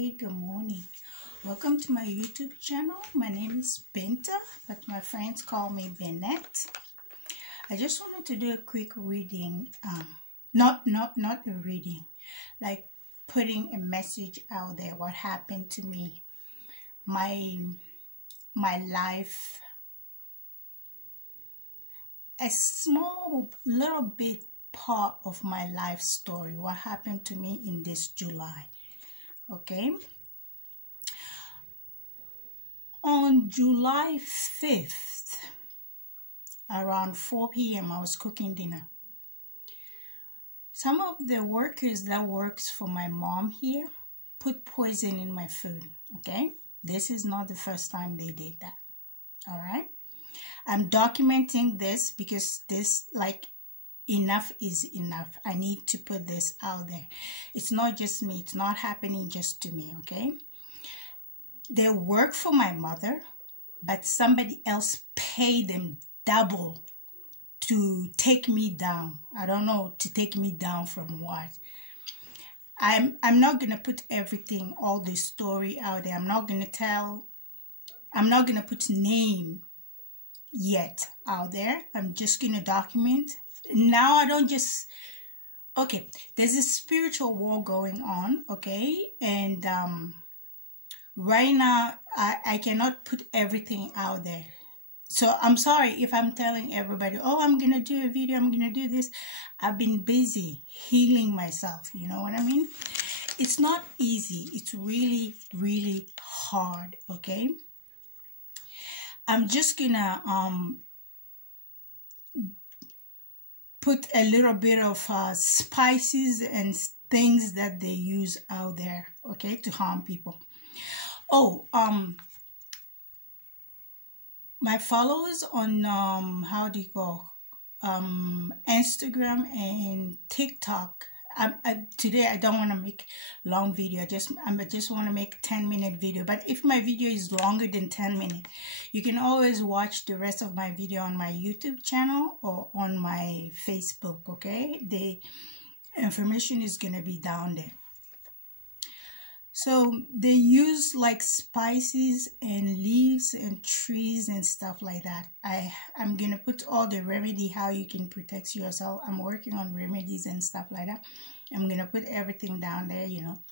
Hey, good morning. Welcome to my YouTube channel. My name is Binta, but my friends call me Binnete. I just wanted to do a quick reading, not a reading, like putting a message out there. What happened to me, my life, a small little bit part of my life story. What happened to me in this July? Okay. On July 5th, around 4 p.m., I was cooking dinner. Some of the workers that works for my mom here put poison in my food, okay? This is not the first time they did that, all right? I'm documenting this because this, enough is enough. I need to put this out there. It's not just me. It's not happening just to me, okay? They work for my mother, but somebody else paid them double to take me down. I don't know, to take me down from what. I'm not going to put everything, all the story out there. I'm not going to put name yet out there. I'm just going to document. Now I don't just, okay, there's a spiritual war going on, okay? And right now, I cannot put everything out there. So I'm sorry if I'm telling everybody, oh, I'm going to do a video, I'm going to do this. I've been busy healing myself, you know what I mean? It's not easy. It's really, really hard, okay? I'm just going to put a little bit of spices and things that they use out there, okay, to harm people. Oh, my followers on Instagram and TikTok. Today I don't want to make long video. I just want to make 10-minute video. But if my video is longer than 10 minutes, you can always watch the rest of my video on my YouTube channel or on my Facebook. Okay, the information is gonna be down there. So they use like spices and leaves and trees and stuff like that. I'm going to put all the remedy, how you can protect yourself. I'm working on remedies and stuff like that. I'm going to put everything down there, you know.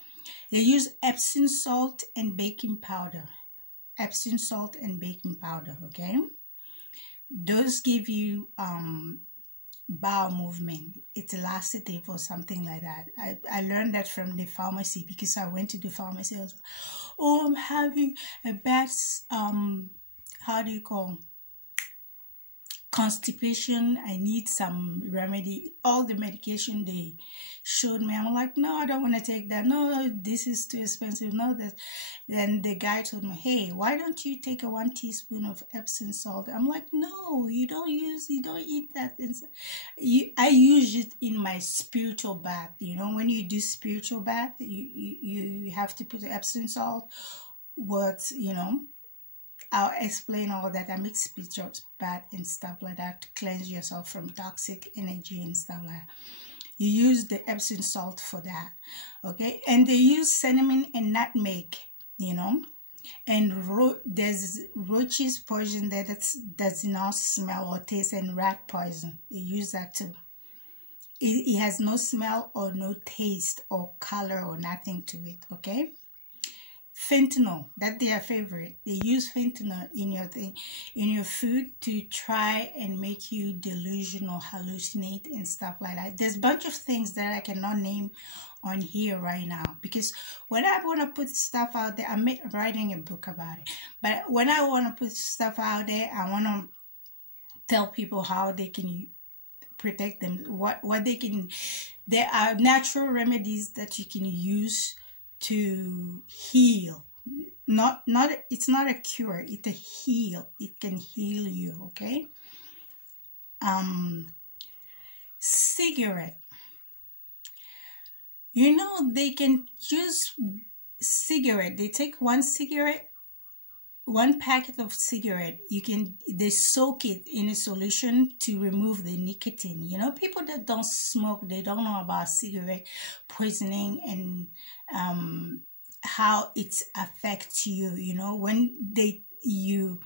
They use Epsom salt and baking powder. Epsom salt and baking powder, okay? Those give you bowel movement. It's laxative or something like that. I learned that from the pharmacy because I went to the pharmacy. I was like, oh, I'm having a bad constipation. I need some remedy. All the medication they showed me, I'm like, no, I don't want to take that. No, this is too expensive. No, that. Then the guy told me, hey, why don't you take 1 teaspoon of Epsom salt? I'm like, no, you don't eat that. I use it in my spiritual bath. You know, when you do spiritual bath, you have to put Epsom salt. What, you know, I'll explain all that. I make spiritual bath and stuff like that to cleanse yourself from toxic energy and stuff like that. You use the Epsom salt for that, okay? And they use cinnamon and nutmeg, you know? And there's roaches poison there that does not smell or taste, and rat poison. They use that too. It has no smell or no taste or color or nothing to it, okay? Fentanyl, that's their favorite. They use fentanyl in your food to try and make you delusional, hallucinate and stuff like that. There's a bunch of things that I cannot name on here right now because when I want to put stuff out there, I'm writing a book about it. But when I want to put stuff out there, I want to tell people how they can protect them, what they can. There are natural remedies that you can use to heal. It's not a cure, it's a heal. It can heal you, okay? Cigarette. You know, they can use cigarette. They take 1 packet of cigarette. They soak it in a solution to remove the nicotine. You know, people that don't smoke, they don't know about cigarette poisoning and how it affects you, you know, when you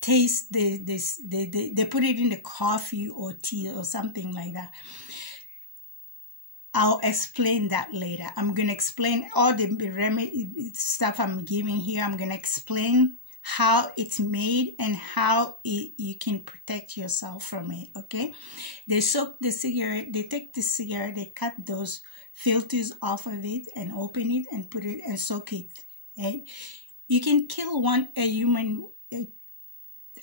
taste they put it in the coffee or tea or something like that. I'll explain that later. I'm going to explain all the remedy stuff I'm giving here. I'm going to explain how it's made and how you can protect yourself from it, okay? They soak the cigarette, they take the cigarette, they cut those filters off of it and open it and put it and soak it. And you can kill a human.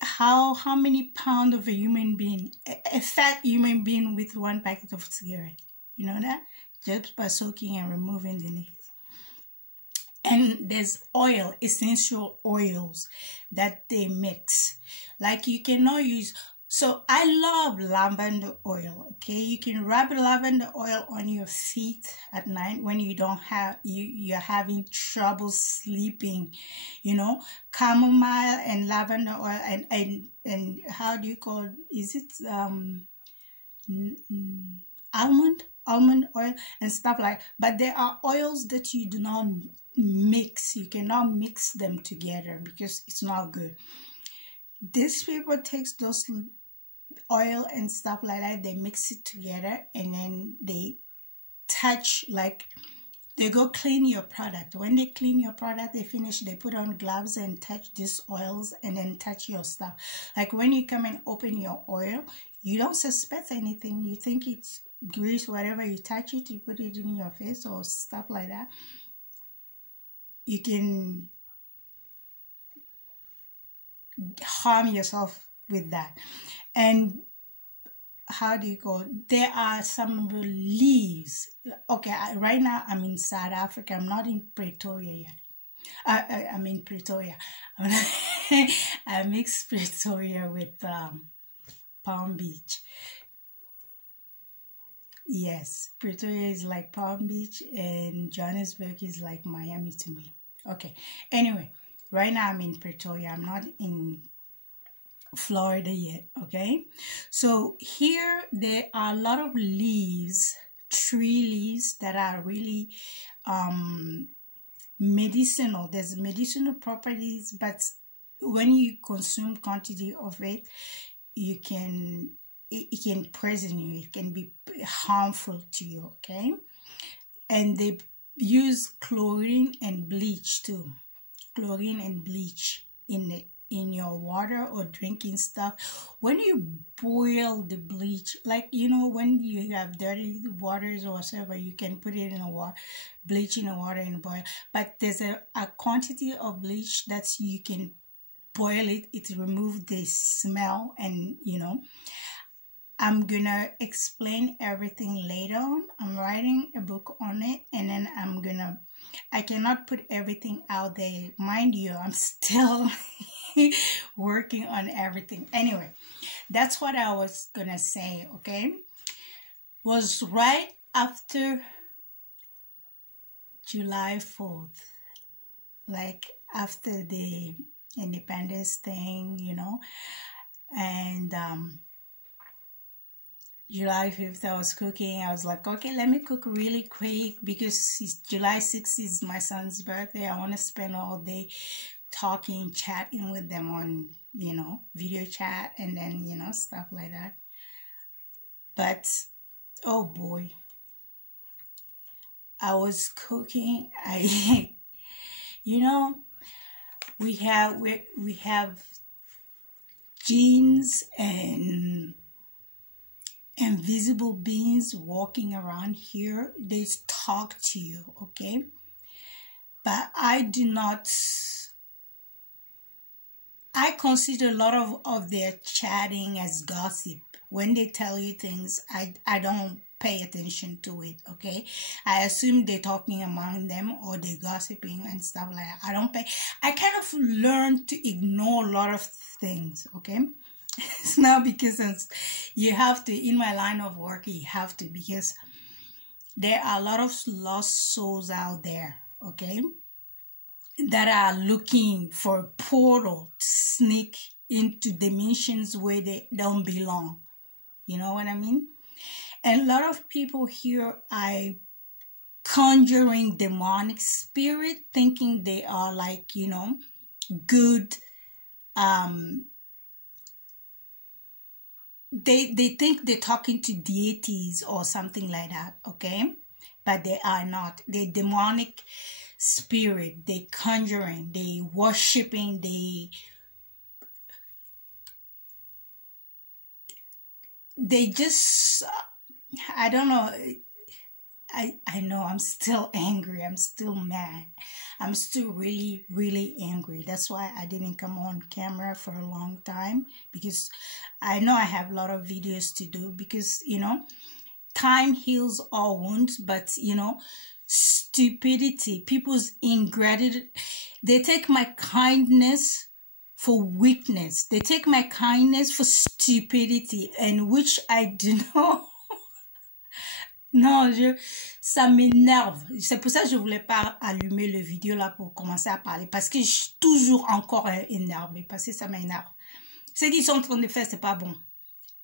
How many pounds of a human being, a fat human being with one packet of cigarette? You know that? Just by soaking and removing the nicotine. And there's oil, essential oils that they mix. Like you cannot use, so I love lavender oil, okay? You can rub lavender oil on your feet at night when you don't have, you're having trouble sleeping, you know? Chamomile and lavender oil and how do you call it? Is it almond oil and stuff like, but there are oils that you do not mix. You cannot mix them together because it's not good. These people takes those oil and stuff like that, they mix it together and then they touch, like they go clean your product. When they clean your product, they finish, they put on gloves and touch these oils and then touch your stuff. Like when you come and open your oil, you don't suspect anything. You think it's grease, whatever, you touch it, you put it in your face or stuff like that. You can harm yourself with that. And how do you go? There are some leaves. Okay, right now I'm in South Africa. I'm not in Pretoria yet. I'm in Pretoria. I mix Pretoria with Palm Beach. Yes, Pretoria is like Palm Beach and Johannesburg is like Miami to me. Okay, anyway, right now I'm in Pretoria. I'm not in Florida yet, okay? So here there are a lot of leaves, tree leaves that are really medicinal. There's medicinal properties, but when you consume quantity of it, it can poison you. It can be harmful to you, okay? And they use chlorine and bleach too. Chlorine and bleach in your water or drinking stuff. When you boil the bleach, like, you know, when you have dirty waters or whatever, you can put it in a water, bleach in the water and boil. But there's a quantity of bleach that you can boil it. It removes the smell and, you know. I'm gonna explain everything later on. I'm writing a book on it, and then I cannot put everything out there. Mind you, I'm still working on everything. Anyway, that's what I was gonna say, okay? Was right after July 4th, like after the independence thing, you know, and July 5th, I was cooking. I was like, okay, let me cook really quick because July 6th is my son's birthday. I want to spend all day talking, chatting with them on, you know, video chat and then, you know, stuff like that. But, oh boy, I was cooking. You know, we have genes and invisible beings walking around here. They talk to you, okay? But I consider a lot of their chatting as gossip. When they tell you things, I don't pay attention to it, okay? I assume they're talking among them or they're gossiping and stuff like that. I kind of learned to ignore a lot of things, okay? It's not because you have to, in my line of work, you have to, because there are a lot of lost souls out there, okay, that are looking for a portal to sneak into dimensions where they don't belong. You know what I mean? And a lot of people here, I conjuring demonic spirit, thinking they are like, you know, good. They think they're talking to deities or something like that, okay? But they are not. They're demonic spirit. They conjuring, they worshiping, they just, I don't know. I know I'm still angry. I'm still mad. I'm still really, really angry. That's why I didn't come on camera for a long time, because I know I have a lot of videos to do, because, you know, time heals all wounds, but, you know, stupidity, people's ingratitude, they take my kindness for weakness. They take my kindness for stupidity, and which I do not. Non, ça m'énerve. C'est pour ça que je voulais pas allumer le vidéo là pour commencer à parler, parce que je suis toujours encore énervée, parce que ça m'énerve. Ce qu'ils sont en train de faire, c'est pas bon.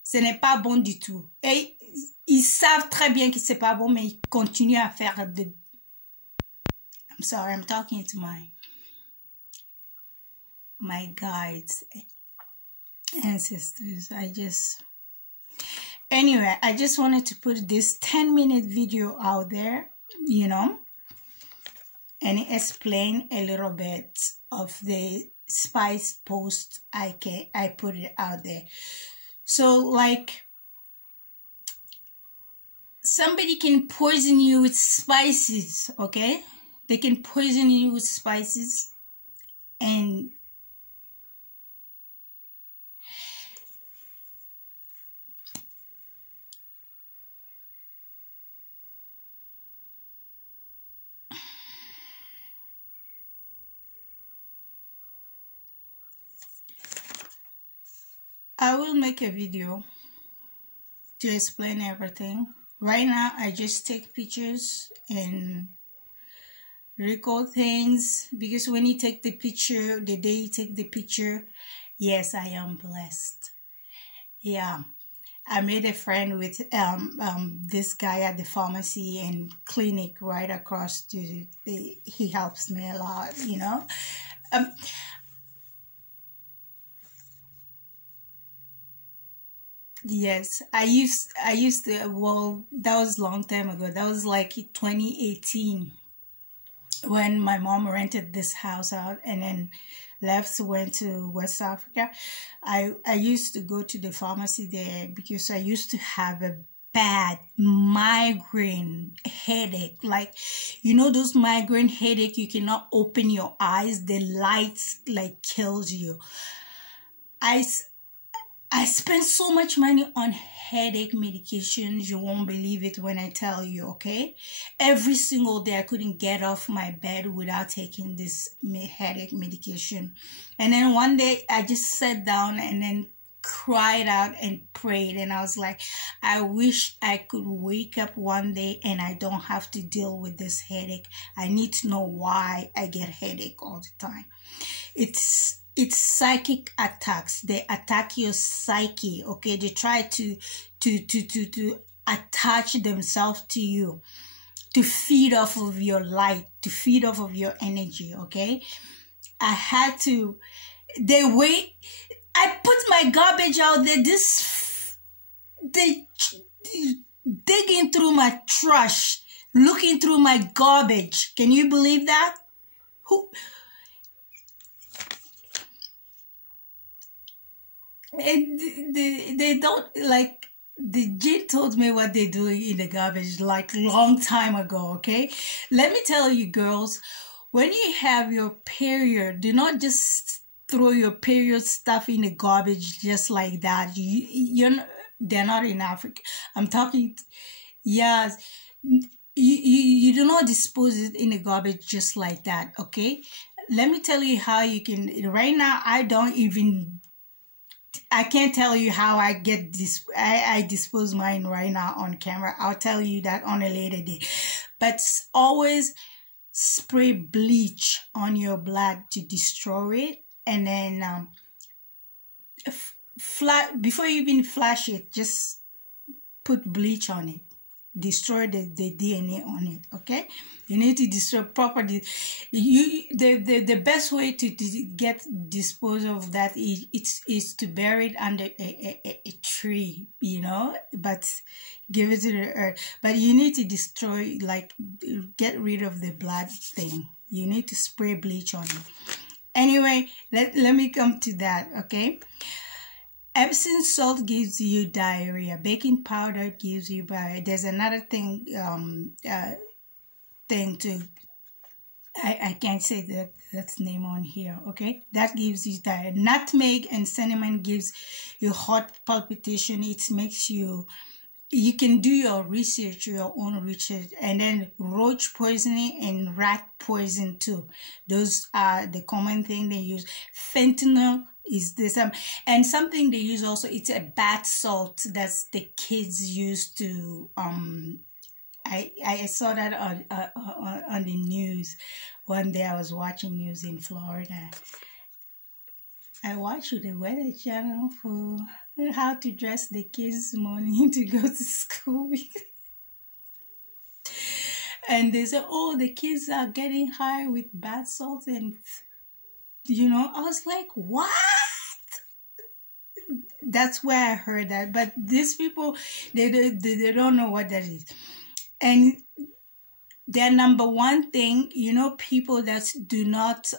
Ce n'est pas bon du tout. Et ils savent très bien que c'est pas bon, mais ils continuent à faire de... I'm sorry, I'm talking to my guides and sisters. Anyway, I just wanted to put this 10-minute video out there, you know, and explain a little bit of the spice post I put it out there. So, like, somebody can poison you with spices, okay? They can poison you with spices, and I will make a video to explain everything. Right now, I just take pictures and record things, because when you take the picture, the day you take the picture, yes, I am blessed. Yeah, I made a friend with this guy at the pharmacy and clinic right across he helps me a lot, you know. Yes, I used to, well, that was a long time ago. That was like 2018, when my mom rented this house out and then went to West Africa. I used to go to the pharmacy there, because I used to have a bad migraine headache. Like, you know, those migraine headache, you cannot open your eyes, the light like kills you. I spent so much money on headache medications, you won't believe it when I tell you, okay? Every single day I couldn't get off my bed without taking this headache medication. And then one day I just sat down and then cried out and prayed, and I was like, I wish I could wake up one day and I don't have to deal with this headache. I need to know why I get headache all the time. It's psychic attacks. They attack your psyche, okay? They try to attach themselves to you, to feed off of your light, to feed off of your energy, okay? I had to, I put my garbage out there, they digging through my trash, looking through my garbage. Can you believe that? They don't, like, the jinn told me what they're doing in the garbage like long time ago, okay? Let me tell you, girls, when you have your period, do not just throw your period stuff in the garbage just like that. They're not in Africa. I'm talking, yes, you do not dispose it in the garbage just like that, okay? Let me tell you how you can. Right now, I can't tell you how I get this. I dispose mine right now on camera. I'll tell you that on a later day. But always spray bleach on your blood to destroy it, and then before you even flash it, just put bleach on it. destroy the DNA on it. Okay, you need to destroy properly. The best way to get dispose of that is to bury it under a tree, you know, but give it to the earth. But you need to destroy, like, get rid of the blood thing. You need to spray bleach on it. Anyway, let me come to that. Okay. Epsom salt gives you diarrhea. Baking powder gives you diarrhea. There's another thing to, I can't say that's name on here. Okay, that gives you diarrhea. Nutmeg and cinnamon gives you heart palpitation. It makes you can do your research, your own research. And then roach poisoning and rat poison too. Those are the common thing they use. Fentanyl is this, and something they use also, it's a bath salt that's the kids used to, I saw that on the news one day. I was watching news in Florida. I watched the Weather Channel for how to dress the kids morning to go to school. And they said, oh, the kids are getting high with bath salt, and you know, I was like, what? That's where I heard that. But these people, they don't know what that is. And their number one thing, you know, people that do not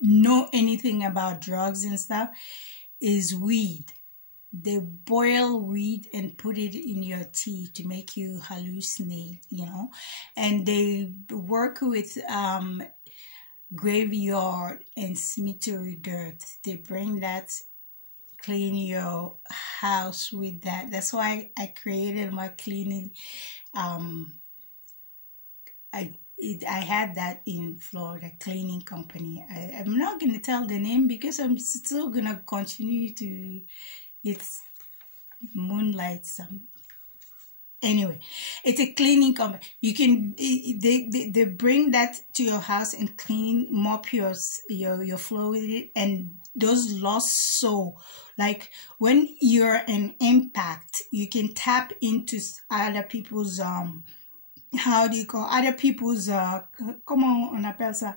know anything about drugs and stuff, is weed. They boil weed and put it in your tea to make you hallucinate, you know. And they work with graveyard and cemetery dirt. They bring that, clean your house with that. That's why I created my cleaning. I had that in Florida, cleaning company. I'm not going to tell the name because I'm still going to continue to, it's moonlight some. Anyway, it's a cleaning company. You can, they bring that to your house and clean, mop your floor with it. And those lost soul, like when you're an impact, you can tap into other people's, how do you call other people's, comment on appelle ça,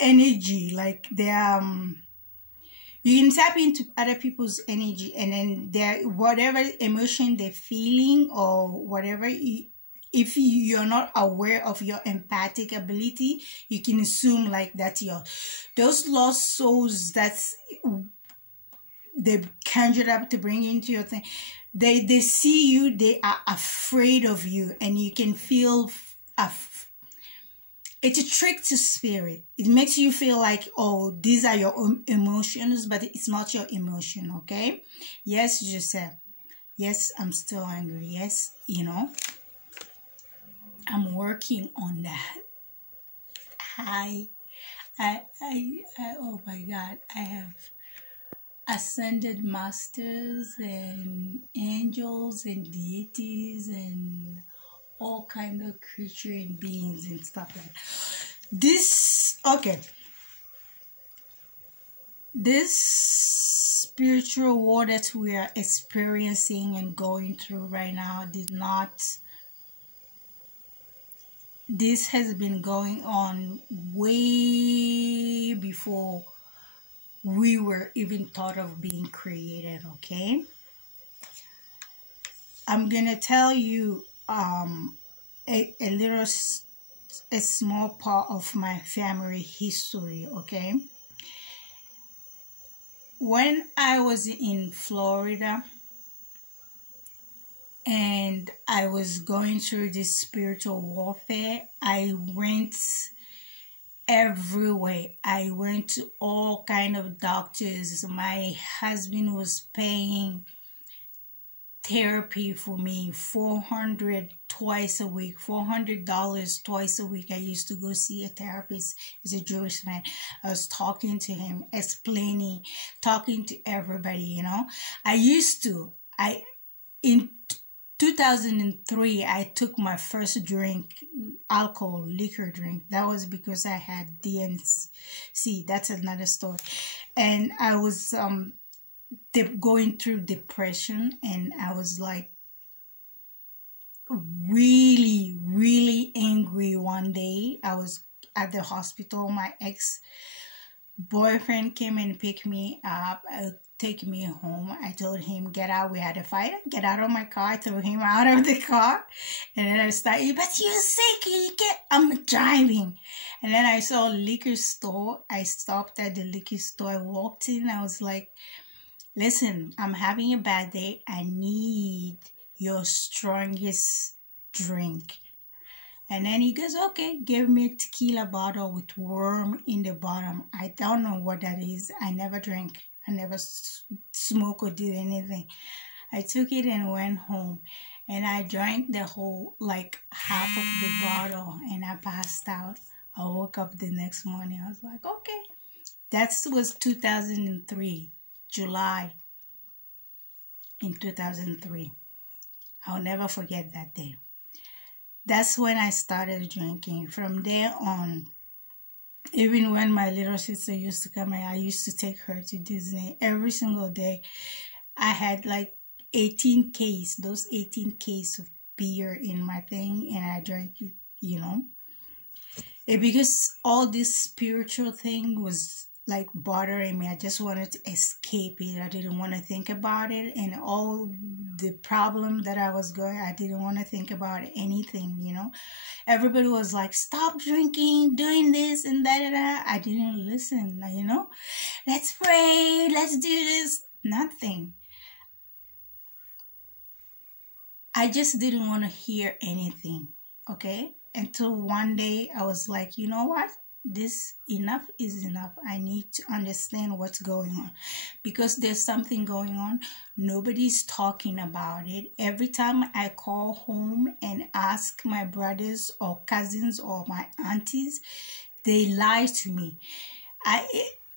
energy, like their, you can tap into other people's energy, and then their whatever emotion they're feeling or whatever. If you're not aware of your empathic ability, you can assume like that's those lost souls that's they conjured up to bring into your thing. They see you, they are afraid of you, and you can feel it's a trick to spirit. It makes you feel like, oh, these are your emotions, but it's not your emotion, okay? Yes, Joseph. Yes, I'm still angry. Yes, you know, I'm working on that. Oh my God, I have ascended masters and angels and deities and all kind of creature and beings and stuff like that. This spiritual war that we are experiencing and going through right now this has been going on way before we were even thought of being created, okay? I'm gonna tell you a small part of my family history, okay? When I was in Florida and I was going through this spiritual warfare, I went everywhere. I went to all kind of doctors. My husband was paying therapy for me, $400 twice a week, $400 twice a week. I used to go see a therapist. He's a Jewish man. I was talking to him, explaining, talking to everybody, you know. In 2003, I took my first drink, liquor drink. That was because I had DNC. That's another story. And I was going through depression, and I was like really, really angry one day. I was at the hospital. My ex-boyfriend came and picked me up, take me home. I told him, get out. We had a fight. Get out of my car. I threw him out of the car. And then I started, but you're sick. You can't. I'm driving. And then I saw a liquor store. I stopped at the liquor store. I walked in. I was like, listen, I'm having a bad day. I need your strongest drink. And then he goes, okay, give me a tequila bottle with worm in the bottom. I don't know what that is. I never drank. I never smoke or do anything. I took it and went home. And I drank the whole, like, half of the bottle. And I passed out. I woke up the next morning. I was like, okay. That was 2003, July in 2003. I'll never forget that day. That's when I started drinking. From there on, even when my little sister used to come, I used to take her to Disney every single day. I had like 18 case, those 18 case of beer in my thing, and I drank it, you know. Because all this spiritual thing was like bothering me. I just wanted to escape it. I didn't want to think about it, and all the problem that I was going, I didn't want to think about anything, you know. Everybody was like, stop drinking, doing this and that and that. I didn't listen, you know. Let's pray, let's do this. Nothing. I just didn't want to hear anything, okay? Until one day I was like, you know what? This enough is enough. I need to understand what's going on, because there's something going on. Nobody's talking about it. Every time I call home and ask my brothers or cousins or my aunties, they lie to me.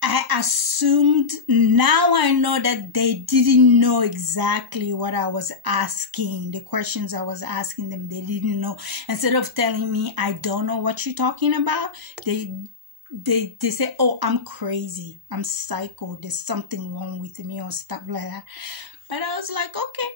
I assumed, now I know that they didn't know exactly what I was asking, the questions I was asking them, they didn't know. Instead of telling me, I don't know what you're talking about, they say, oh, I'm crazy, I'm psycho, there's something wrong with me or stuff like that. But I was like, okay.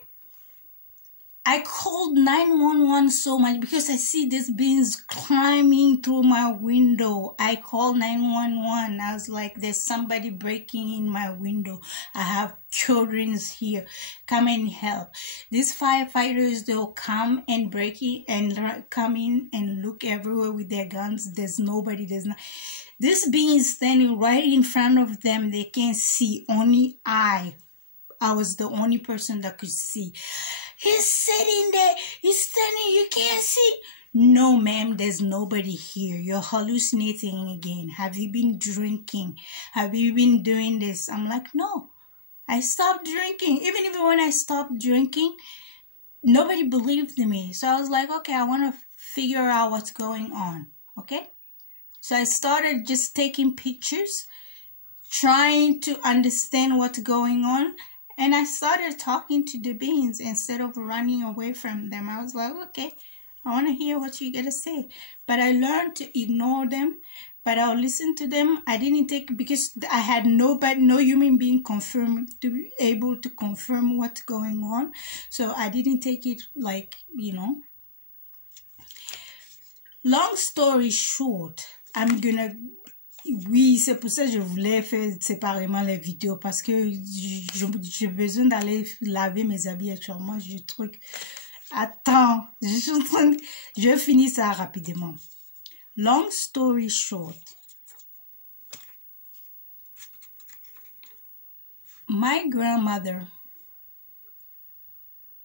I called 911 so much because I see these beings climbing through my window. I called 911. I was like, there's somebody breaking in my window. I have children here. Come and help. These firefighters, they'll come and break in and come in and look everywhere with their guns. There's nobody. There's not. This being is standing right in front of them. They can't see. Only I was the only person that could see. He's sitting there. He's standing. You can't see. No, ma'am, there's nobody here. You're hallucinating again. Have you been drinking? Have you been doing this? I'm like, no. I stopped drinking. Even when I stopped drinking, nobody believed me. So I was like, okay, I want to figure out what's going on. Okay? So I started just taking pictures, trying to understand what's going on. And I started talking to the beings instead of running away from them. I was like, okay, I want to hear what you got to say. But I learned to ignore them, but I'll listen to them. I didn't take, because I had no human being to be able to confirm what's going on. So I didn't take it like, you know. Long story short, oui, c'est pour ça que je voulais faire séparément les vidéos, parce que j'ai besoin d'aller laver mes habits actuellement. Je truc. Attends, je finis ça rapidement. Long story short, my grandmother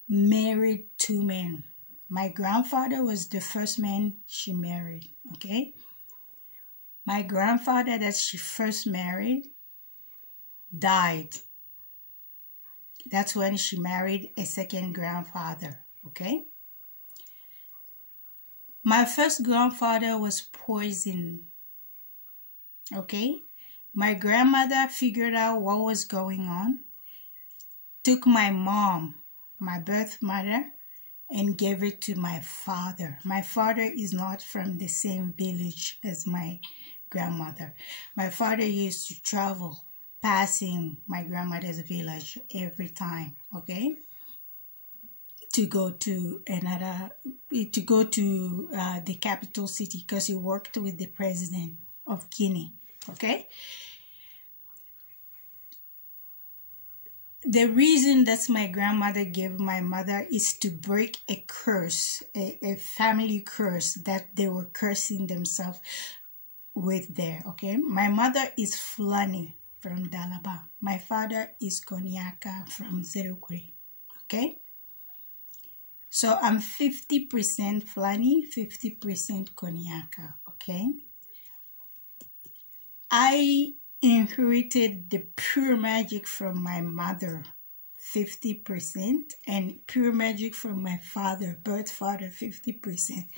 married 2 men. My grandfather was the first man she married, okay? My grandfather that she first married died. That's when she married a second grandfather, okay? My first grandfather was poisoned, okay? My grandmother figured out what was going on, took my mom, my birth mother, and gave it to my father. My father is not from the same village as my grandmother. My father used to travel passing my grandmother's village every time, okay, to go to the capital city because he worked with the president of Guinea, okay. The reason that my grandmother gave my mother is to break a curse, a family curse that they were cursing themselves with there, okay. My mother is Fulani from Dalaba. My father is Koniaka from Zerukuri, okay. So I'm 50% Fulani, 50% Koniaka, okay. I inherited the pure magic from my mother, 50%, and pure magic from my father, birth father, 50%.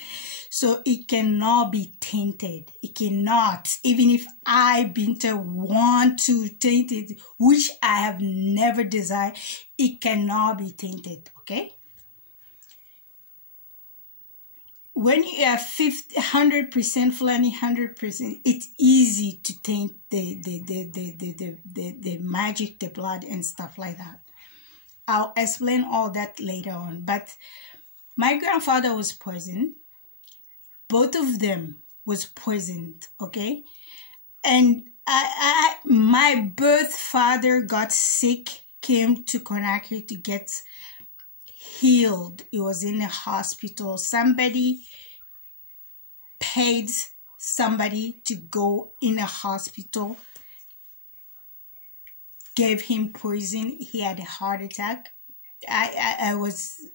So it cannot be tainted. It cannot. Even if I, Binta, want to taint it, which I have never desired, it cannot be tainted, okay? When you are 100% Fulani, 100%, it's easy to taint the magic, the blood, and stuff like that. I'll explain all that later on. But my grandfather was poisoned. Both of them was poisoned, okay? And my birth father got sick, came to Conakry to get healed. He was in a hospital. Somebody paid somebody to go in a hospital, gave him poison. He had a heart attack. I was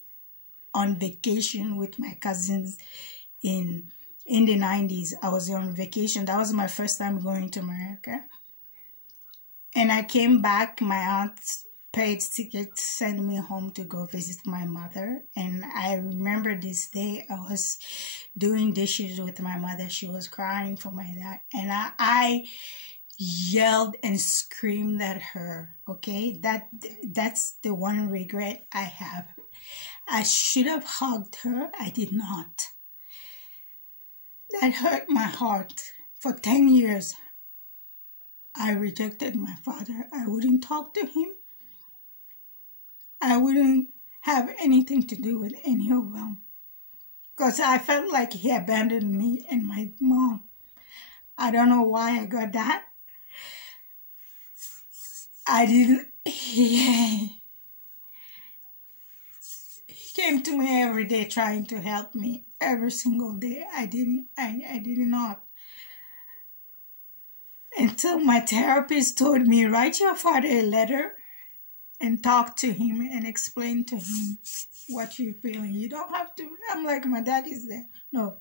on vacation with my cousins in the 90s. I was on vacation. That was my first time going to America. And I came back. My aunt paid tickets, sent me home to go visit my mother. And I remember this day I was doing dishes with my mother. She was crying for my dad. And I yelled and screamed at her, okay? That's the one regret I have. I should have hugged her. I did not. That hurt my heart. For 10 years, I rejected my father. I wouldn't talk to him. I wouldn't have anything to do with any of them. Because I felt like he abandoned me and my mom. I don't know why I got that. I didn't... He came to me every day trying to help me. Every single day. I did not. Until my therapist told me, write your father a letter and talk to him and explain to him what you're feeling. You don't have to. I'm like, my dad is there. No,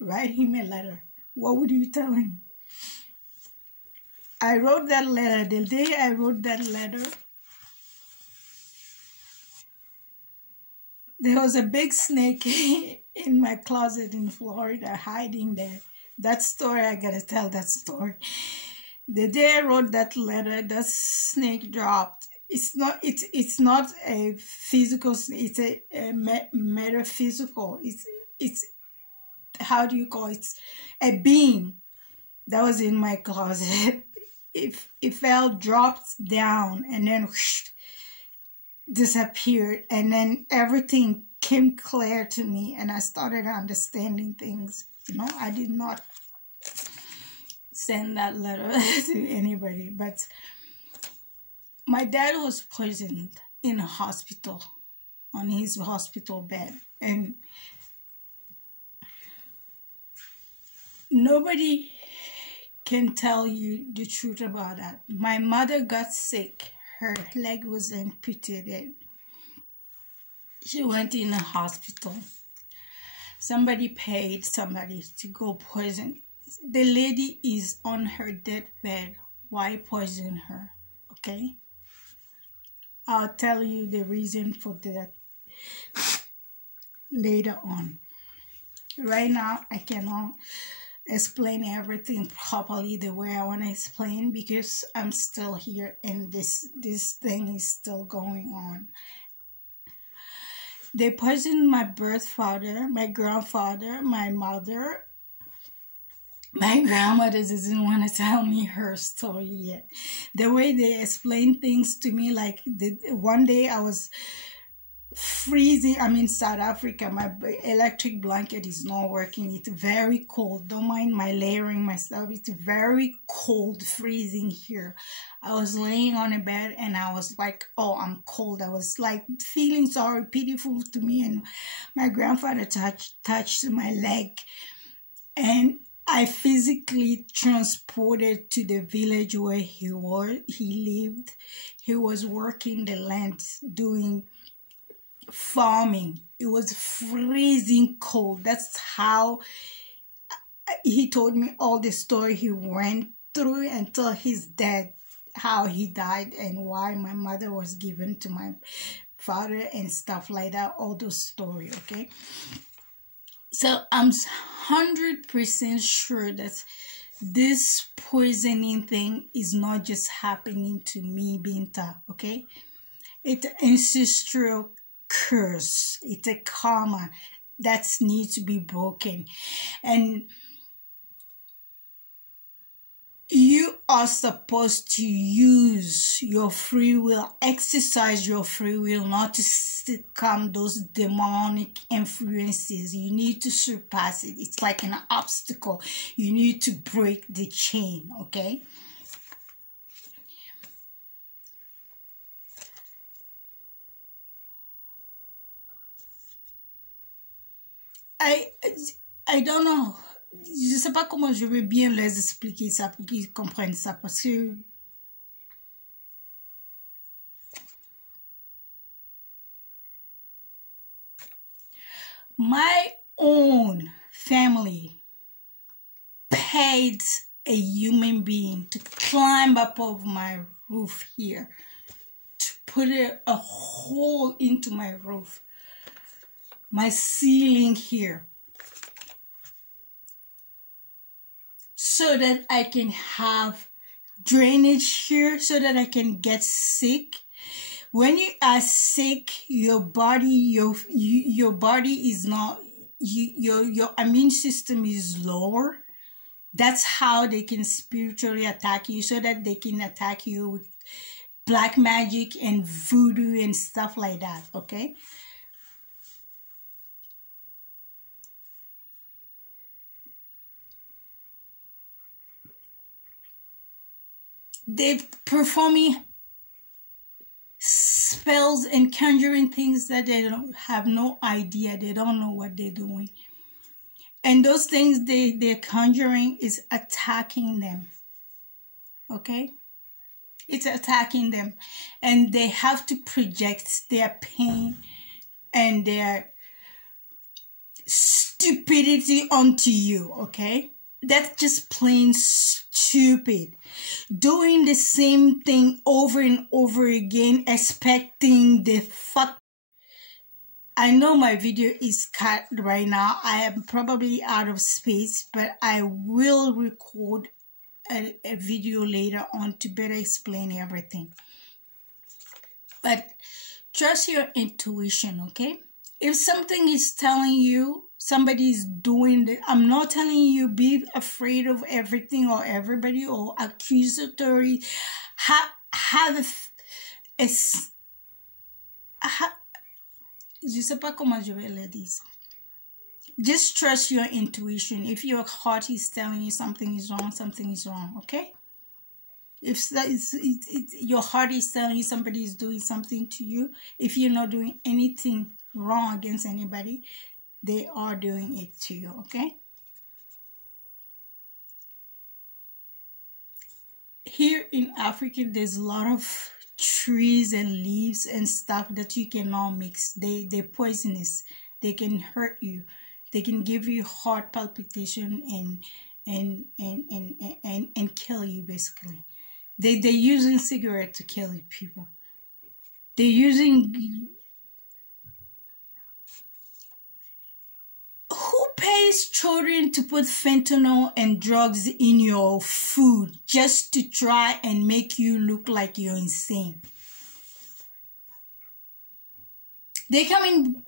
write him a letter. What would you tell him? I wrote that letter. The day I wrote that letter, there was a big snake in my closet in Florida hiding there. That story, I gotta tell that story. The day I wrote that letter, that snake dropped. It's not a physical, it's a metaphysical. It's how do you call it? It's a being that was in my closet. It fell, dropped down, and then whoosh, disappeared. And then everything came clear to me, and I started understanding things. No, I did not send that letter to anybody, but my dad was poisoned in a hospital, on his hospital bed, and nobody can tell you the truth about that. My mother got sick. Her leg was amputated. She went in a hospital. Somebody paid somebody to go poison. The lady is on her deathbed. Why poison her? Okay? I'll tell you the reason for that later on. Right now, I cannot explain everything properly the way I want to explain because I'm still here and this thing is still going on. They poisoned my birth father, my grandfather, my mother, My grandmother doesn't want to tell me her story yet. The way they explain things to me, like one day I was freezing. I'm in South Africa. My electric blanket is not working. It's very cold. Don't mind my layering myself. It's very cold, freezing here. I was laying on a bed and I was like, oh, I'm cold. I was like feeling sorry, pitiful to me. And my grandfather touched my leg, and I physically transported to the village where he lived. He was working the land, doing farming. It was freezing cold. That's how he told me all the story he went through until his death, how he died and why my mother was given to my father and stuff like that. All those stories, okay? So I'm 100% sure that this poisoning thing is not just happening to me, Binta, okay? It's an ancestral curse. It's a karma that needs to be broken. And you are supposed to use your free will, exercise your free will, not to succumb those demonic influences. You need to surpass it. It's like an obstacle. You need to break the chain, okay? I don't know. Je ne sais pas comment je vais bien les expliquer ça pour qu'ils comprennent ça, parce que my own family paid a human being to climb up over my roof here, to put a hole into my roof, my ceiling here, so that I can have drainage here, so that I can get sick. When you are sick, your body is not, your immune system is lower. That's how they can spiritually attack you, so that they can attack you with black magic and voodoo and stuff like that, okay? They're performing spells and conjuring things that they don't have no idea. They don't know what they're doing. And those things they're conjuring is attacking them. Okay? It's attacking them. And they have to project their pain and their stupidity onto you. Okay? That's just plain stupid. Doing the same thing over and over again, expecting the fuck. I know my video is cut right now. I am probably out of space, but I will record a video later on to better explain everything. But trust your intuition, okay? If something is telling you somebody's doing that, I'm not telling you be afraid of everything or everybody or accusatory. Je sais pas comment je vais le dire. Just trust your intuition. If your heart is telling you something is wrong, okay? If your heart is telling you somebody is doing something to you, if you're not doing anything wrong against anybody, they are doing it to you, okay? Here in Africa, there's a lot of trees and leaves and stuff that you cannot mix. They're poisonous. They can hurt you. They can give you heart palpitation and kill you, basically. They're using cigarettes to kill people. They're using... Who pays children to put fentanyl and drugs in your food just to try and make you look like you're insane? They come in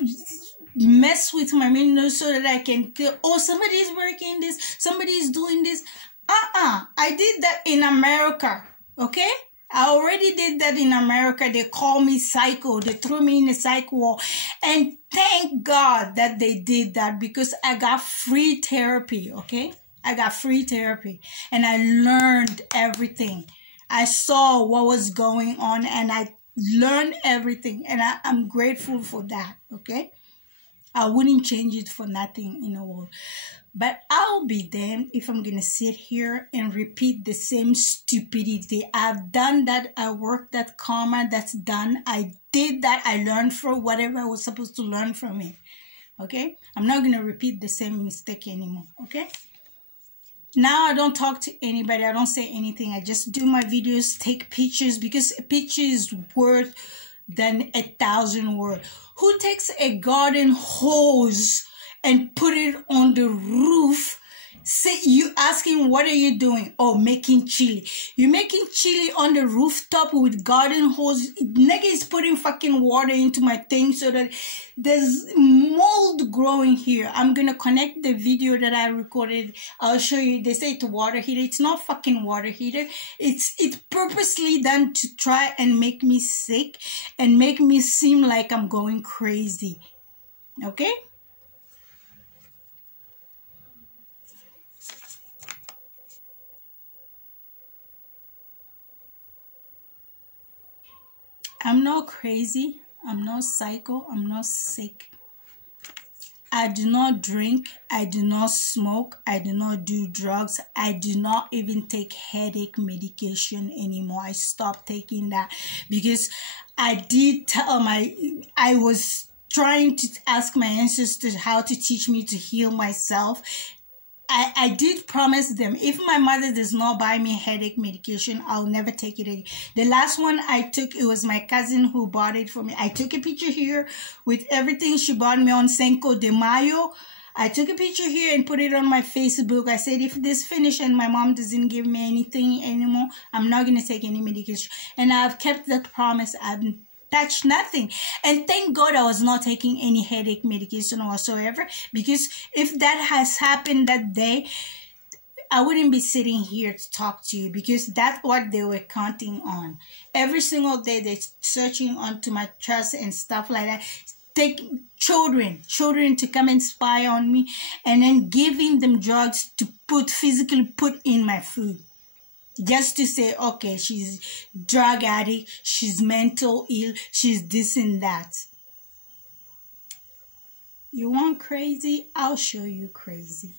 mess with my mental so that I can kill. Oh, somebody's working this, somebody's doing this. I did that in America, okay? I already did that in America. They call me psycho. They threw me in a psych ward. And thank God that they did that, because I got free therapy, okay? I got free therapy. And I learned everything. I saw what was going on and I learned everything. And I'm grateful for that, okay? I wouldn't change it for nothing in the world. But I'll be damned if I'm going to sit here and repeat the same stupidity. I've done that. I worked that karma. That's done. I did that. I learned from whatever I was supposed to learn from it. Okay? I'm not going to repeat the same mistake anymore. Okay? Now I don't talk to anybody. I don't say anything. I just do my videos, take pictures, because a picture is worth than 1,000 words. Who takes a garden hose and put it on the roof? Say, you asking, what are you doing? Oh, making chili. You're making chili on the rooftop with garden hose. Nigga is putting fucking water into my thing so that there's mold growing here. I'm gonna connect the video that I recorded. I'll show you. They say it's water heater. It's not fucking water heater. It's purposely done to try and make me sick and make me seem like I'm going crazy. Okay? I'm not crazy. I'm not psycho. I'm not sick. I do not drink. I do not smoke. I do not do drugs. I do not even take headache medication anymore. I stopped taking that because I did tell I was trying to ask my ancestors how to teach me to heal myself. I did promise them, if my mother does not buy me headache medication, I'll never take it again. The last one I took, it was my cousin who bought it for me. I took a picture here with everything she bought me on Cinco de Mayo. I took a picture here and put it on my Facebook. I said, if this finish and my mom doesn't give me anything anymore, I'm not going to take any medication. And I've kept that promise. I've touched nothing. And thank God I was not taking any headache medication whatsoever, because if that has happened that day, I wouldn't be sitting here to talk to you, because that's what they were counting on. Every single day they're searching onto my trust and stuff like that. Take children to come and spy on me, and then giving them drugs to physically put in my food. Just to say, okay, she's drug addict, she's mental ill, she's this and that. You want crazy? I'll show you crazy.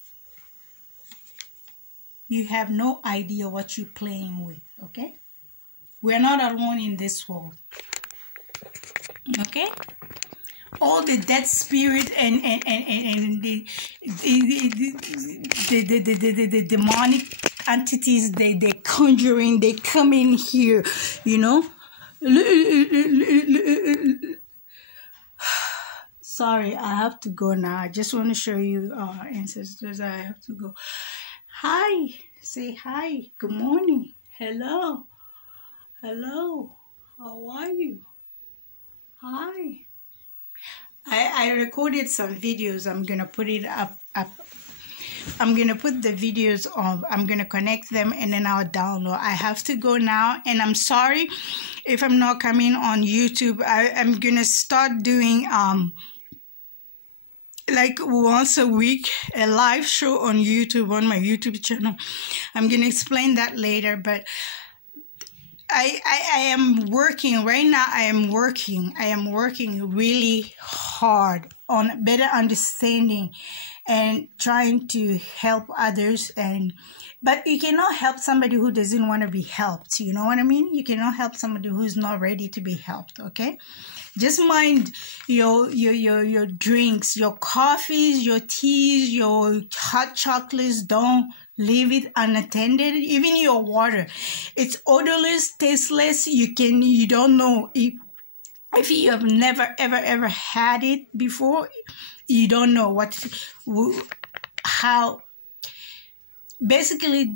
You have no idea what you're playing with, okay? We're not alone in this world, okay? All the dead spirit and the demonic entities they conjuring, they come in here, you know. Sorry, I have to go now. I just want to show you ancestors. I have to go. Hi, say hi. Good morning. Hello, hello. How are you? Hi. I recorded some videos. I'm gonna put it up. I'm going to put the videos on. I'm going to connect them and then I'll download. I have to go now, and I'm sorry if I'm not coming on YouTube. I'm going to start doing like once a week a live show on YouTube, on my YouTube channel. I'm going to explain that later, but I am working right now. I am working really hard on better understanding and trying to help others. But you cannot help somebody who doesn't want to be helped. You know what I mean? You cannot help somebody who's not ready to be helped. Okay, just mind your drinks, your coffees, your teas, your hot chocolates. Don't leave it unattended. Even your water, it's odorless, tasteless. You don't know if you have never ever had it before. You don't know how. Basically,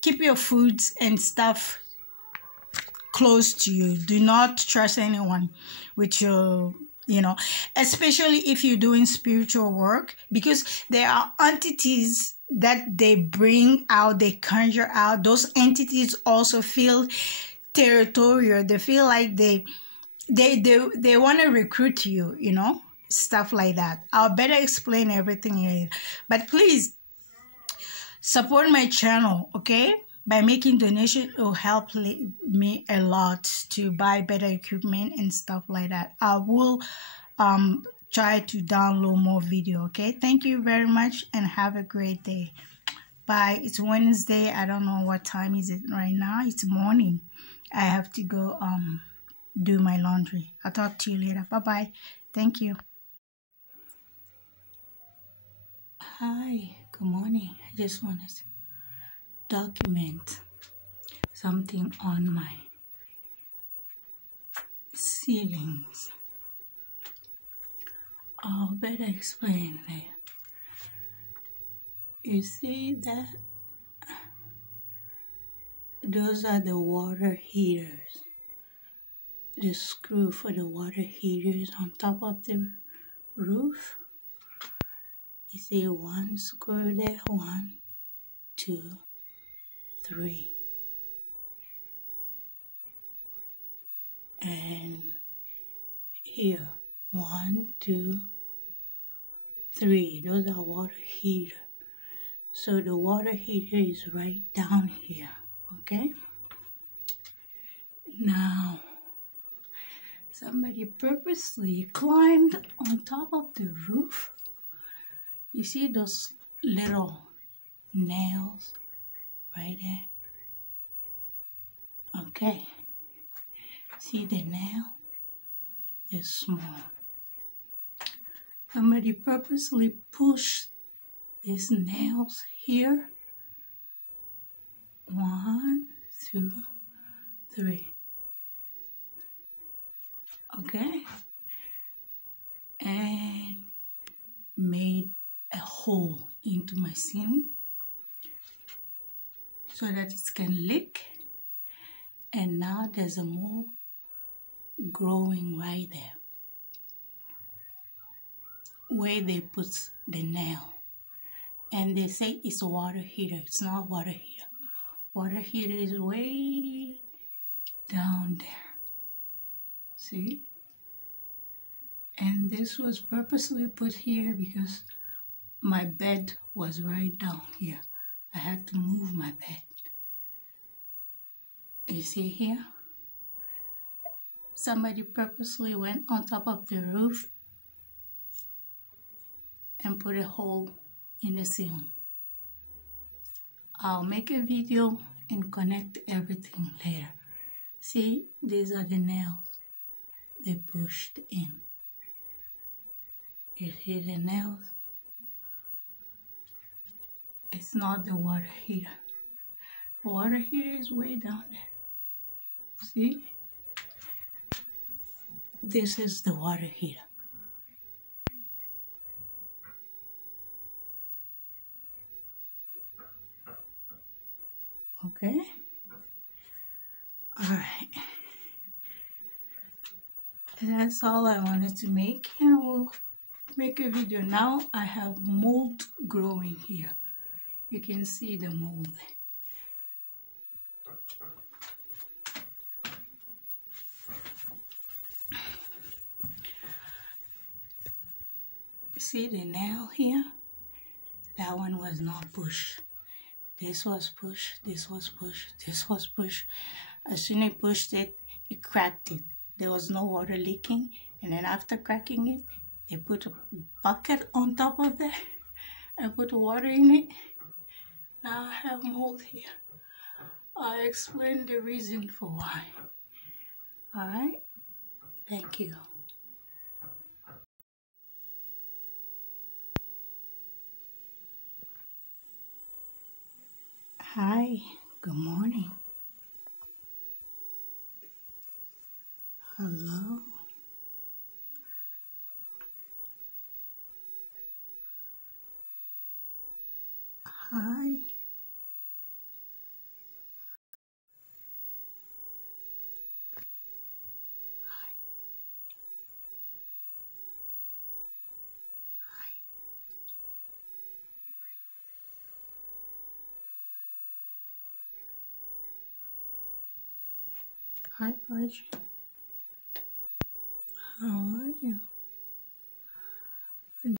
keep your foods and stuff close to you. Do not trust anyone with your especially if you're doing spiritual work, because there are entities that they bring out, they conjure out. Those entities also feel territorial. They feel like they want to recruit you, stuff like that. I'll better explain everything later. But please support my channel, okay? By making donation, it will help me a lot to buy better equipment and stuff like that. I will try to download more video, okay? Thank you very much and have a great day. Bye. It's Wednesday. I don't know what time is it right now. It's morning. I have to go do my laundry. I'll talk to you later. Bye-bye. Thank you. Hi. Good morning. I just wanted to document something on my ceilings. I'll better explain later. You see that? Those are the water heaters. The screw for the water heaters on top of the roof. You see one screw there, 1, 2, 3. And here, 1, 2, 3. Those are water heater. So the water heater is right down here, okay? Now, somebody purposely climbed on top of the roof. You see those little nails right there? Okay. See the nail? They're small. Somebody purposely pushed these nails here. 1, 2, 3. Okay? And made a hole into my ceiling so that it can leak. And now there's a mold growing right there where they put the nail. And they say it's a water heater. It's not water heater. Water heater is way down there. See? And this was purposely put here because my bed was right down here. I had to move my bed. You see here? Somebody purposely went on top of the roof and put a hole in the ceiling. I'll make a video and connect everything later. See, these are the nails they pushed in. You see the nails? It's not the water heater. The water heater is way down there. See? This is the water heater. Okay? Alright. That's all I wanted to make. I will make a video. Now I have mold growing here. You can see the mold. See the nail here? That one was not pushed. This was pushed, this was pushed, this was pushed. As soon as I pushed it, it cracked it. There was no water leaking. And then after cracking it, they put a bucket on top of that and put water in it. Now I have mold here. I explained the reason for why. Alright? Thank you. Hi, good morning. Hello. Hi. Hi, Fudge. How are you?